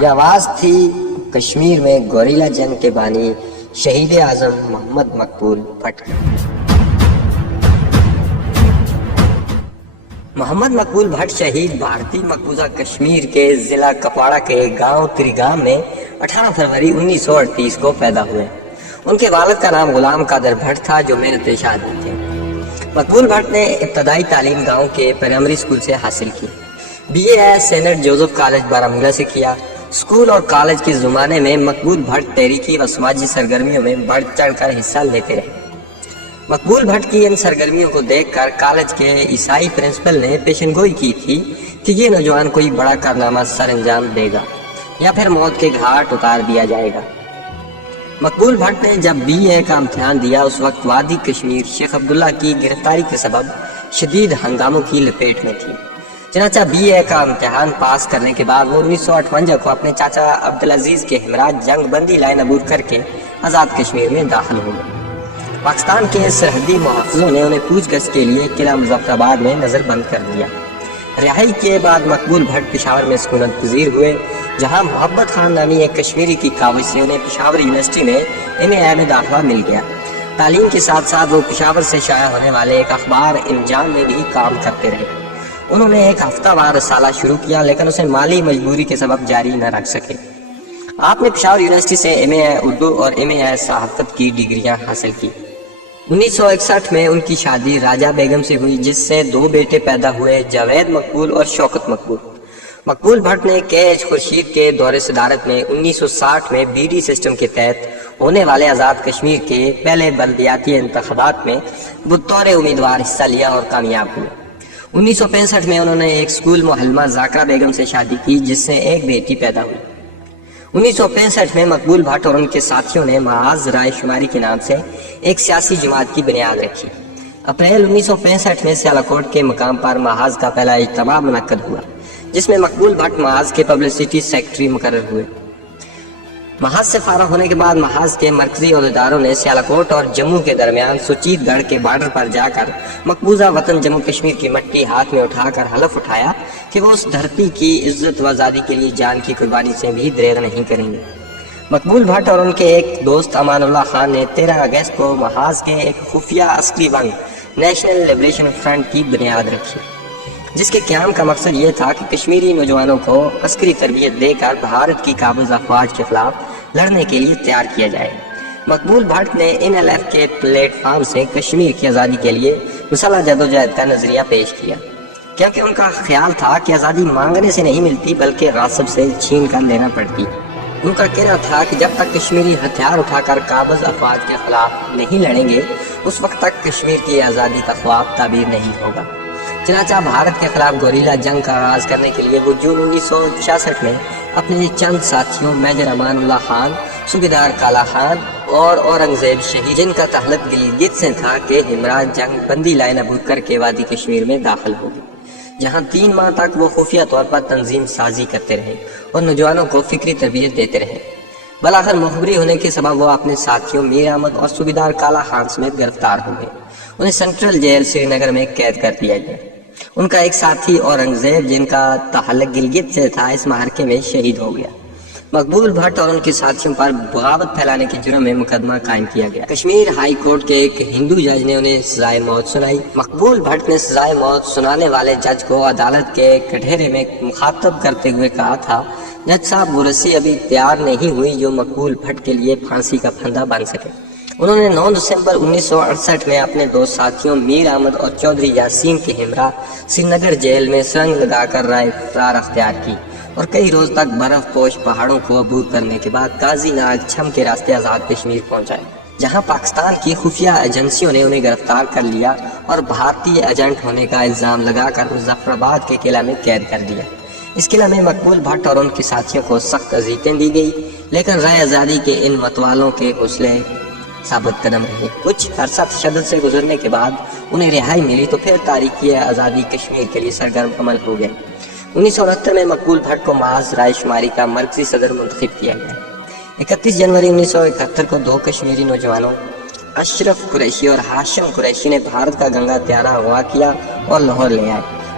یہ آواز تھی کشمیر میں گوریلا جنگ کے بانی شہید اعظم محمد مقبول بھٹ کی۔ محمد مقبول بھٹ شہید بھارتی مقبوضہ کشمیر کے ضلع کپواڑہ کے گاؤں تریگام میں 18 فروری 1938 کو پیدا ہوئے۔ ان کے والد کا نام غلام قادر بھٹ تھا جو محنت پیشہ آدمی تھے۔ مقبول بھٹ نے ابتدائی تعلیم گاؤں کے پرائمری اسکول سے حاصل کی۔ B A Saint Joseph College Baramulla سے کیا۔ اسکول اور کالج کے زمانے میں مقبول بھٹ تحریکی و سماجی سرگرمیوں میں بڑھ چڑھ کر حصہ لیتے رہے۔ مقبول بھٹ کی ان سرگرمیوں کو دیکھ کر کالج کے عیسائی پرنسپل نے پیشن گوئی کی تھی کہ یہ نوجوان کوئی بڑا کارنامہ سر انجام دے گا یا پھر موت کے گھاٹ اتار دیا جائے گا۔ مقبول بھٹ نے جب بی اے کا امتحان دیا اس وقت وادی کشمیر شیخ عبداللہ کی گرفتاری کے سبب شدید ہنگاموں کی لپیٹ میں تھی۔ چنانچہ بی اے کا امتحان پاس کرنے کے بعد وہ 1958 کو اپنے چاچا عبدالعزیز کے ہمراہ جنگ بندی لائن عبور کر کے آزاد کشمیر میں داخل ہو گئے۔ پاکستان کے سرحدی محافظوں نے انہیں پوچھ گچھ کے لیے قلعہ مظفر آباد میں نظر بند کر دیا۔ رہائی کے بعد مقبول بھٹ پشاور میں سکونت پذیر ہوئے، جہاں محبت خان نامی ایک کشمیری کی کاوش سے انہیں پشاور یونیورسٹی میں MA میں داخلہ مل گیا۔ تعلیم کے ساتھ ساتھ وہ پشاور سے شائع ہونے والے ایک اخبار انجام میں بھی کام کرتے رہے۔ انہوں نے ایک ہفتہ وار رسالہ شروع کیا لیکن اسے مالی مجبوری کے سبب جاری نہ رکھ سکے۔ آپ نے پشاور یونیورسٹی سے MA اردو اور MA صحافت کی ڈگریاں حاصل کی۔ 1961 میں ان کی شادی راجہ بیگم سے ہوئی، جس سے 2 بیٹے پیدا ہوئے، جاوید مقبول اور شوکت مقبول۔ مقبول بھٹ نے KH خورشید کے دور صدارت میں 1960 میں BD سسٹم کے تحت ہونے والے آزاد کشمیر کے پہلے بلدیاتی انتخابات میں بطور امیدوار حصہ لیا اور کامیاب ہوئے۔ 1965 میں انہوں نے ایک اسکول معلمہ ذاکرہ بیگم سے شادی کی، جس سے ایک بیٹی پیدا ہوئی۔ 1965 میں مقبول بھٹ اور ان کے ساتھیوں نے محاذ رائے شماری کے نام سے ایک سیاسی جماعت کی بنیاد رکھی۔ اپریل 1965 میں سیالکوٹ کے مقام پر محاذ کا پہلا اجتماع منعقد ہوا، جس میں مقبول بھٹ محاذ کے پبلسٹی سیکرٹری مقرر ہوئے۔ محاذ سے فارغ ہونے کے بعد محاذ کے مرکزی عہدیداروں نے سیالکوٹ اور جموں کے درمیان سوچیت گڑھ کے بارڈر پر جا کر مقبوضہ وطن جموں کشمیر کی مٹی ہاتھ میں اٹھا کر حلف اٹھایا کہ وہ اس دھرتی کی عزت و آزادی کے لیے جان کی قربانی سے بھی دریغ نہیں کریں گے۔ مقبول بھٹ اور ان کے ایک دوست امان اللہ خان نے 13 اگست کو محاذ کے ایک خفیہ عسکری ونگ نیشنل لبریشن فرنٹ کی بنیاد رکھی، جس کے قیام کا مقصد یہ تھا کہ کشمیری نوجوانوں کو عسکری تربیت دے کر بھارت کی قابض افواج کے خلاف لڑنے کے لیے تیار کیا جائے۔ مقبول بھٹ نے NLF کے پلیٹ فارم سے کشمیر کی آزادی کے لیے مسلح جدوجہد کا نظریہ پیش کیا، کیونکہ ان کا خیال تھا کہ آزادی مانگنے سے نہیں ملتی بلکہ غاصب سے چھین کر لینا پڑتی۔ ان کا کہنا تھا کہ جب تک کشمیری ہتھیار اٹھا کر قابض افواج کے خلاف نہیں لڑیں گے اس وقت تک کشمیر کی آزادی کا خواب تعبیر نہیں ہوگا۔ چنانچہ بھارت کے خلاف گوریلا جنگ کا آغاز کرنے کے لیے وہ جون 1966 میں اپنے چند ساتھیوں میجر امان اللہ خان، صوبیدار کالا خان اور اورنگزیب شہید، جن کا تعلق گلگت سے تھا، کے ہمراہ جنگ بندی لائن عبور کر کے وادی کشمیر میں داخل ہو گئے، جہاں 3 ماہ تک وہ خفیہ طور پر تنظیم سازی کرتے رہے اور نوجوانوں کو فکری تربیت دیتے رہے۔ بالآخر مخبری ہونے کے سبب وہ اپنے ساتھیوں میر احمد اور صوبیدار کالا خان سمیت گرفتار ہو گئے۔ انہیں سینٹرل جیل سری نگر میں قید کر دیا گیا۔ ان کا ایک ساتھی اورنگزیب، جن کا تعلق گلگت سے تھا، اس معرکے میں شہید ہو گیا۔ مقبول بھٹ اور ان کے ساتھیوں پر بغاوت پھیلانے کے جرم میں مقدمہ قائم کیا گیا۔ کشمیر ہائی کورٹ کے ایک ہندو جج نے انہیں سزائے موت سنائی۔ مقبول بھٹ نے سزائے موت سنانے والے جج کو عدالت کے کٹہرے میں مخاطب کرتے ہوئے کہا تھا، جج صاحب وہ رسی ابھی تیار نہیں ہوئی جو مقبول بھٹ کے لیے پھانسی کا پھندا بن سکے۔ انہوں نے 9 دسمبر 1968 میں اپنے 2 ساتھیوں میر احمد اور چودھری یاسین کے ہمراہ سری نگر جیل میں سرنگ لگا کر رائے فرار اختیار کی اور کئی روز تک برف پوش پہاڑوں کو عبور کرنے کے بعد قاضی ناگ چھم کے راستے آزاد کشمیر پہنچائے، جہاں پاکستان کی خفیہ ایجنسیوں نے انہیں گرفتار کر لیا اور بھارتی ایجنٹ ہونے کا الزام لگا کر مظفر آباد کے قلعہ میں قید کر دیا۔ اس قلعہ میں مقبول بھٹ اور ان کے ساتھیوں کو سخت اذیتیں دی گئی، لیکن رائے آزادی کے ان متوالوں کے حوصلے ثابت قدم رہے۔ کچھ عرصہ تشدد سے گزرنے کے بعد انہیں رہائی ملی تو پھر تاریخی آزادی کشمیر کے لیے سرگرم عمل ہو گئے۔ 1969 میں مقبول بھٹ کو محاذ رائے شماری کا مرکزی صدر منتخب کیا گیا۔ 31 جنوری 1971 کو 2 کشمیری نوجوانوں اشرف قریشی اور ہاشم قریشی نے بھارت کا گنگا طیارہ اغوا کیا اور لاہور لے آئے۔